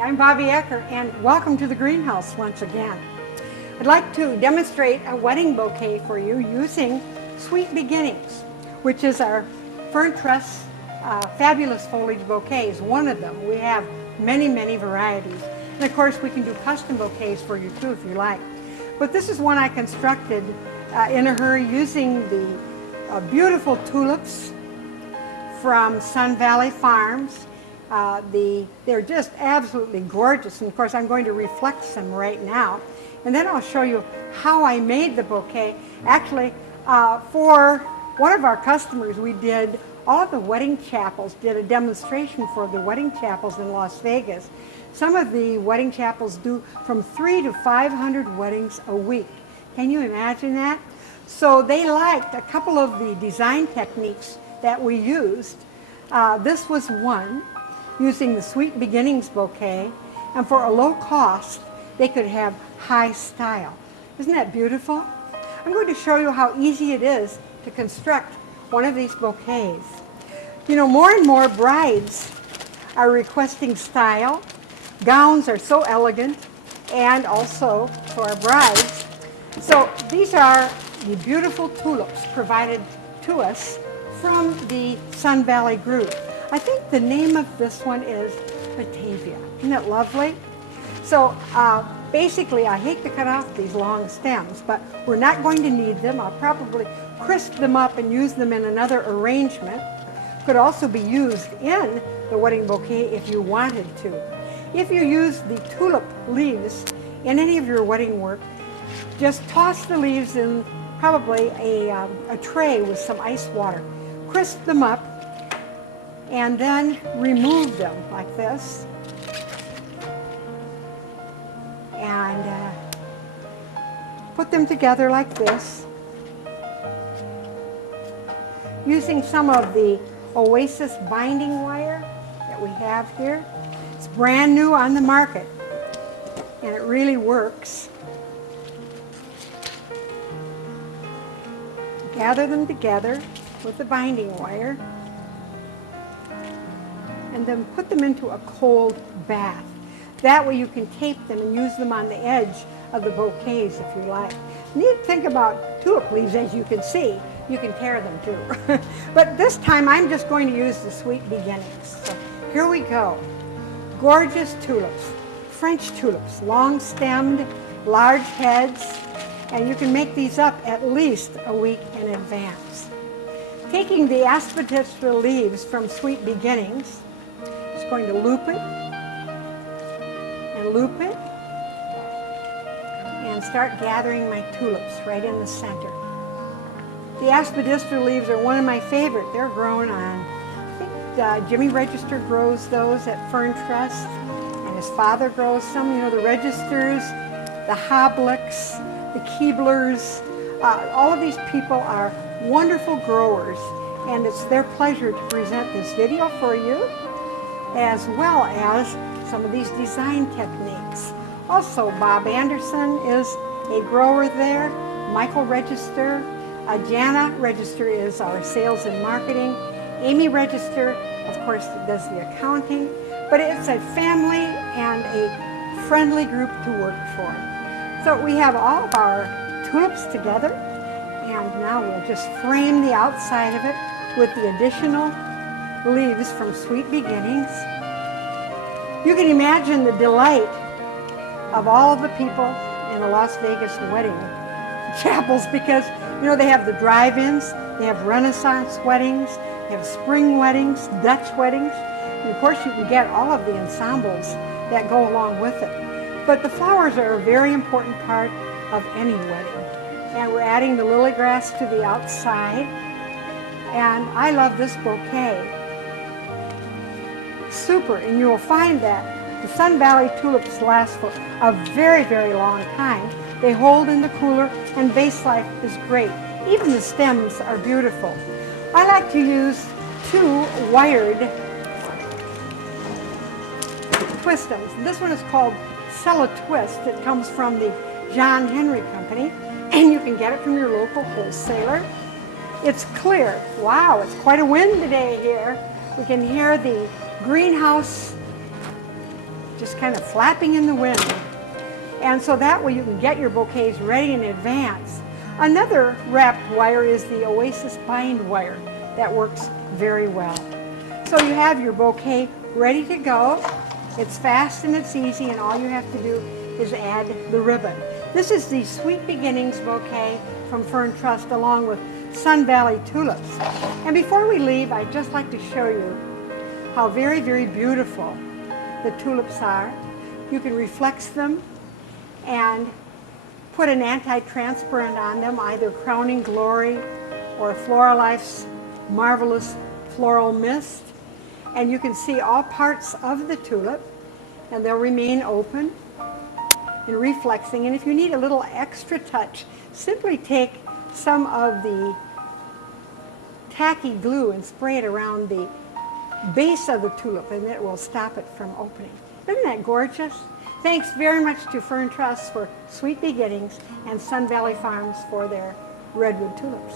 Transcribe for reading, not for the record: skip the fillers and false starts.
I'm Bobbi Ecker, and welcome to the greenhouse once again. I'd like to demonstrate a wedding bouquet for you using Sweet Beginnings, which is our fern truss fabulous foliage bouquets, one of them. We have many, many varieties. And of course, we can do custom bouquets for you too if you like. But this is one I constructed in a hurry using the beautiful tulips from Sun Valley Farms. They're just absolutely gorgeous, and of course I'm going to reflect some right now, and then I'll show you how I made the bouquet. Actually, for one of our customers, we did all of the wedding chapels, did a demonstration for the wedding chapels in Las Vegas. Some of the wedding chapels do from 300 to 500 weddings a week. Can you imagine that? So they liked a couple of the design techniques that we used. This was one, using the Sweet Beginnings bouquet, and for a low cost, they could have high style. Isn't that beautiful? I'm going to show you how easy it is to construct one of these bouquets. You know, more and more brides are requesting style. Gowns are so elegant, and also for our brides. So these are the beautiful tulips provided to us from the Sun Valley group. I think the name of this one is Batavia. Isn't it lovely? So basically, I hate to cut off these long stems, but we're not going to need them. I'll probably crisp them up and use them in another arrangement. Could also be used in the wedding bouquet if you wanted to. If you use the tulip leaves in any of your wedding work, just toss the leaves in probably a tray with some ice water. Crisp them up, and then remove them like this. And put them together like this. Using some of the Oasis binding wire that we have here. It's brand new on the market, and it really works. Gather them together with the binding wire, and then put them into a cold bath. That way you can tape them and use them on the edge of the bouquets if you like. You need to think about tulip leaves, as you can see. You can tear them too. But this time I'm just going to use the Sweet Beginnings. So here we go. Gorgeous tulips, French tulips, long-stemmed, large heads, and you can make these up at least a week in advance. Taking the aspidistra leaves from Sweet Beginnings, just going to loop it and start gathering my tulips right in the center. The aspidistra leaves are one of my favorite. They're grown on, I think Jimmy Register grows those at Fern Trust, and his father grows some. You know, the Registers, the Hoblicks, the Keeblers, all of these people are wonderful growers, and it's their pleasure to present this video for you, as well as some of these design techniques. Also, Bob Anderson is a grower there, Michael Register, Jana Register is our sales and marketing, Amy Register, of course, does the accounting, but it's a family and a friendly group to work for. So we have all of our tulips together, and now we'll just frame the outside of it with the additional leaves from Sweet Beginnings. You can imagine the delight of all of the people in the Las Vegas wedding chapels, because you know they have the drive-ins, they have Renaissance weddings, they have spring weddings, Dutch weddings, and of course you can get all of the ensembles that go along with it. But the flowers are a very important part of any wedding. And we're adding the lily grass to the outside. And I love this bouquet. Super, and you will find that the Sun Valley tulips last for a very, very long time. They hold in the cooler, and vase life is great. Even the stems are beautiful. I like to use 2 wired twistums. This one is called Sell a Twist. It comes from the John Henry Company, and you can get it from your local wholesaler. It's clear. Wow, it's quite a wind today here. We can hear the greenhouse just kind of flapping in the wind. And so that way you can get your bouquets ready in advance. Another wrapped wire is the Oasis bind wire. That works very well. So you have your bouquet ready to go. It's fast and it's easy, and all you have to do is add the ribbon. This is the Sweet Beginnings bouquet from Fern Trust, along with Sun Valley tulips. And before we leave, I'd just like to show you how very, very beautiful the tulips are. You can reflex them and put an anti-transparent on them, either Crowning Glory or Floralife's Marvelous Floral Mist. And you can see all parts of the tulip, and they'll remain open and reflexing. And if you need a little extra touch, simply take some of the tacky glue and spray it around the base of the tulip, and it will stop it from opening. Isn't that gorgeous? Thanks very much to Fern Trust for Sweet Beginnings and Sun Valley Farms for their redwood tulips.